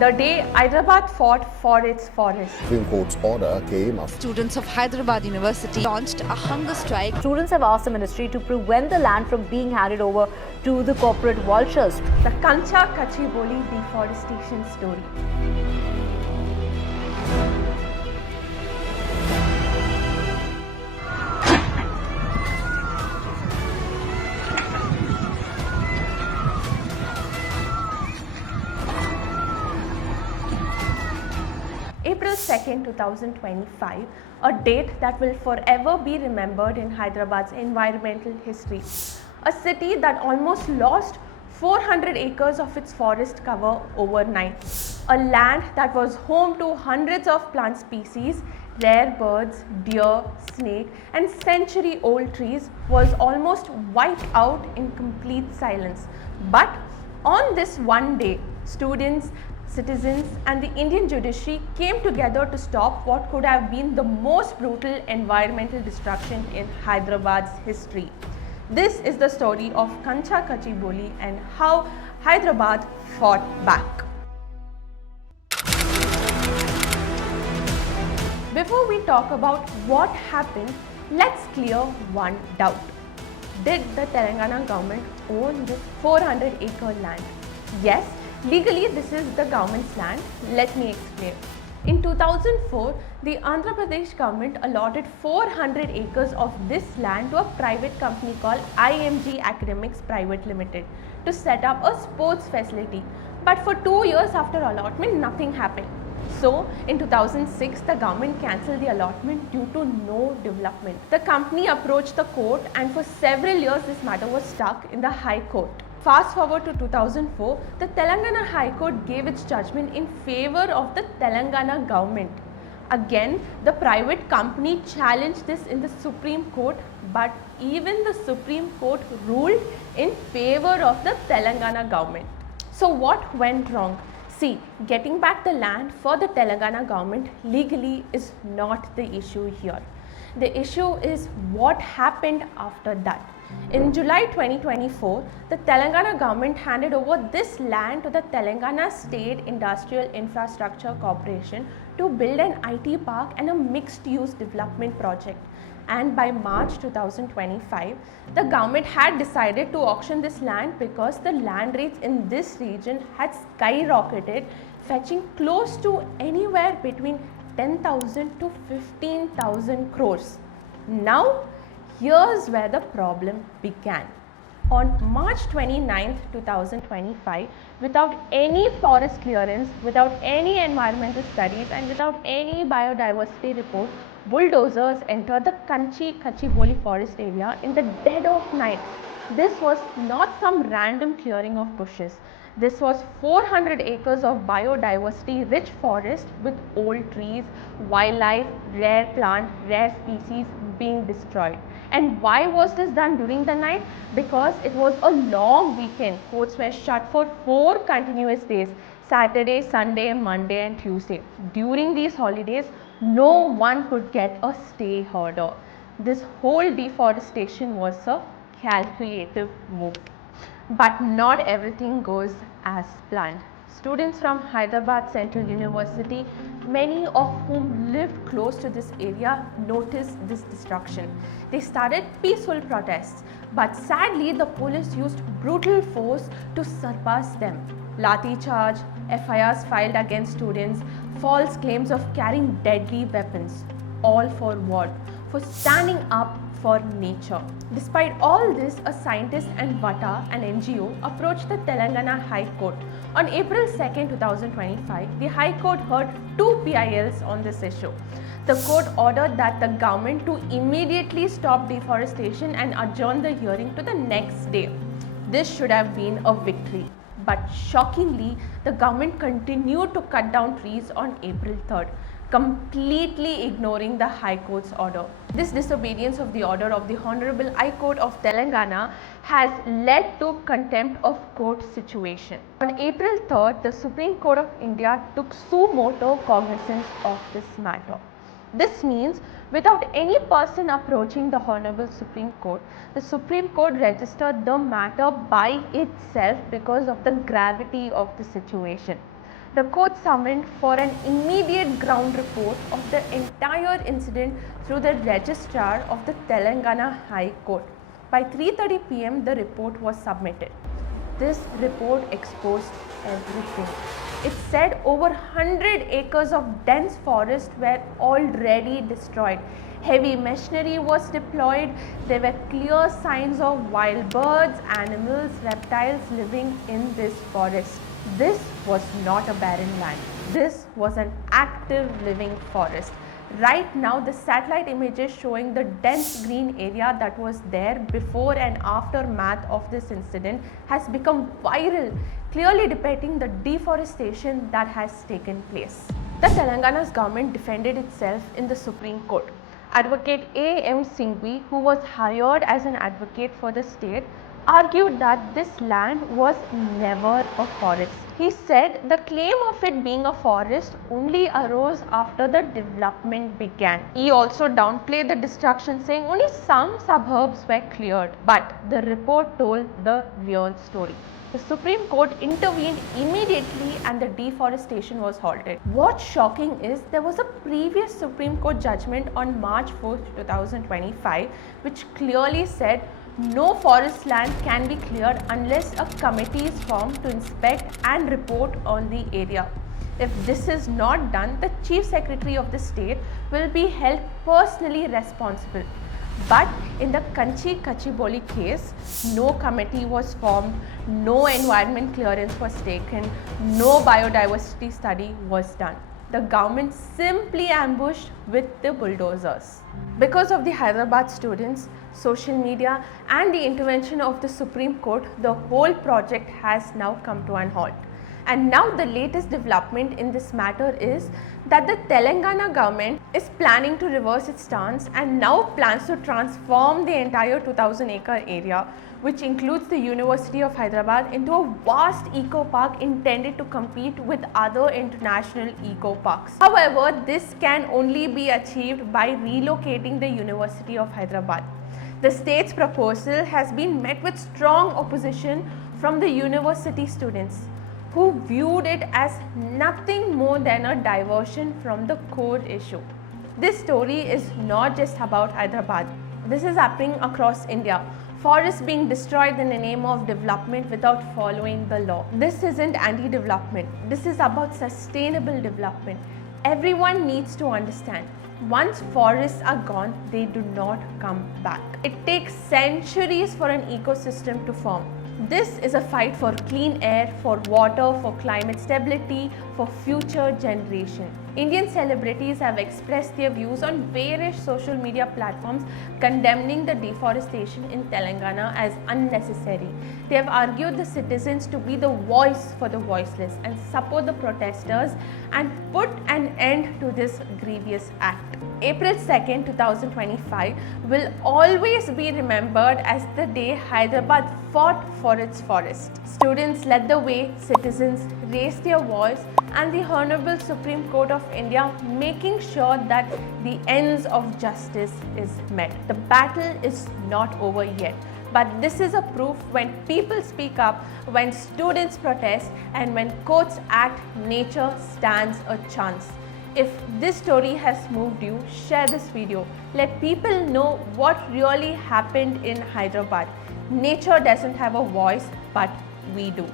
The day Hyderabad fought for its forest. Supreme Court's order came after Students of Hyderabad University launched a hunger strike. Students have asked the ministry to prevent the land from being handed over to the corporate vultures. The Kancha Gachibowli Deforestation story. April 2nd, 2025, a date that will forever be remembered in Hyderabad's environmental history. A city that almost lost 400 acres of its forest cover overnight. A land that was home to hundreds of plant species, rare birds, deer, snake, and century-old trees was almost wiped out in complete silence. But on this one day, students, citizens and the Indian judiciary came together to stop what could have been the most brutal environmental destruction in Hyderabad's history. This is the story of Kancha Gachibowli and how Hyderabad fought back. Before we talk about what happened, let's clear one doubt. Did the Telangana government own this 400-acre land? Yes. Legally, this is the government's land. Let me explain. In 2004, the Andhra Pradesh government allotted 400 acres of this land to a private company called IMG Academics Private Limited to set up a sports facility. But for 2 years after allotment, nothing happened. So, in 2006, the government cancelled the allotment due to no development. The company approached the court, and for several years, this matter was stuck in the High Court. Fast forward to 2004, the Telangana High Court gave its judgment in favor of the Telangana government. Again, the private company challenged this in the Supreme Court, but even the Supreme Court ruled in favor of the Telangana government. So what went wrong? See, getting back the land for the Telangana government legally is not the issue here. The issue is what happened after that. In July 2024, the Telangana government handed over this land to the Telangana State Industrial Infrastructure Corporation to build an IT park and a mixed-use development project. And by March 2025, the government had decided to auction this land because the land rates in this region had skyrocketed, fetching close to anywhere between 10,000 to 15,000 crores. Now, here's where the problem began. On March 29, 2025, without any forest clearance, without any environmental studies and without any biodiversity report, bulldozers entered the Kancha Gachibowli forest area in the dead of night. This was not some random clearing of bushes. This was 400 acres of biodiversity rich forest with old trees, wildlife, rare plant, rare species being destroyed. And why was this done during the night? Because it was a long weekend. Courts were shut for 4 continuous days: Saturday, Sunday, Monday and Tuesday. During these holidays, no one could get a stay order. This whole deforestation was a calculative move. But not everything goes as planned. Students from Hyderabad Central University, many of whom lived close to this area, noticed this destruction. They started peaceful protests, but sadly the police used brutal force to surpass them. Lathi charge, FIRs filed against students, false claims of carrying deadly weapons. All for what? For standing up for nature. Despite all this, a scientist and VATA, an NGO, approached the Telangana High Court. On April 2, 2025, the High Court heard 2 PILs on this issue. The court ordered that the government to immediately stop deforestation and adjourn the hearing to the next day. This should have been a victory. But shockingly, the government continued to cut down trees on April 3rd. Completely ignoring the High Court's order. This disobedience of the order of the Honorable High Court of Telangana has led to contempt of court situation. On April 3rd, the Supreme Court of India took suo motu cognizance of this matter. This means without any person approaching the Honorable Supreme Court, the Supreme Court registered the matter by itself because of the gravity of the situation. The court summoned for an immediate ground report of the entire incident through the registrar of the Telangana High Court. By 3:30 p.m. the report was submitted. This report exposed everything. It said over 100 acres of dense forest were already destroyed. Heavy machinery was deployed. There were clear signs of wild birds, animals, reptiles living in this forest. This was not a barren land. This was an active living forest. Right now, the satellite images showing the dense green area that was there before and aftermath of this incident has become viral, clearly depicting the deforestation that has taken place. The Telangana's government defended itself in the Supreme Court. Advocate A.M. Singhvi, who was hired as an advocate for the state, argued that this land was never a forest. He said the claim of it being a forest only arose after the development began. He also downplayed the destruction, saying only some suburbs were cleared. But the report told the real story. The Supreme Court intervened immediately and the deforestation was halted. What's shocking is there was a previous Supreme Court judgment on March 4th, 2025 which clearly said no forest land can be cleared unless a committee is formed to inspect and report on the area. If this is not done, the Chief Secretary of the state will be held personally responsible. But in the Kancha Gachibowli case, no committee was formed, no environment clearance was taken, no biodiversity study was done. The government simply ambushed with the bulldozers. Because of the Hyderabad students, social media and the intervention of the Supreme Court, the whole project has now come to an halt. And now the latest development in this matter is that the Telangana government is planning to reverse its stance and now plans to transform the entire 2000-acre area, which includes the University of Hyderabad, into a vast eco park intended to compete with other international eco parks. However, this can only be achieved by relocating the University of Hyderabad. The state's proposal has been met with strong opposition from the university students, who viewed it as nothing more than a diversion from the core issue. This story is not just about Hyderabad. This is happening across India. Forests being destroyed in the name of development without following the law. This isn't anti-development. This is about sustainable development. Everyone needs to understand. Once forests are gone, they do not come back. It takes centuries for an ecosystem to form. This is a fight for clean air, for water, for climate stability, for future generations. Indian celebrities have expressed their views on various social media platforms condemning the deforestation in Telangana as unnecessary. They have argued the citizens to be the voice for the voiceless and support the protesters and put an end to this grievous act. April 2nd, 2025 will always be remembered as the day Hyderabad fought for its forest. Students led the way, citizens raised their voice, and the Honorable Supreme Court of India making sure that the ends of justice is met. The battle is not over yet, but this is a proof when people speak up, when students protest, and when courts act, nature stands a chance. If this story has moved you, share this video. Let people know what really happened in Hyderabad. Nature doesn't have a voice, but we do.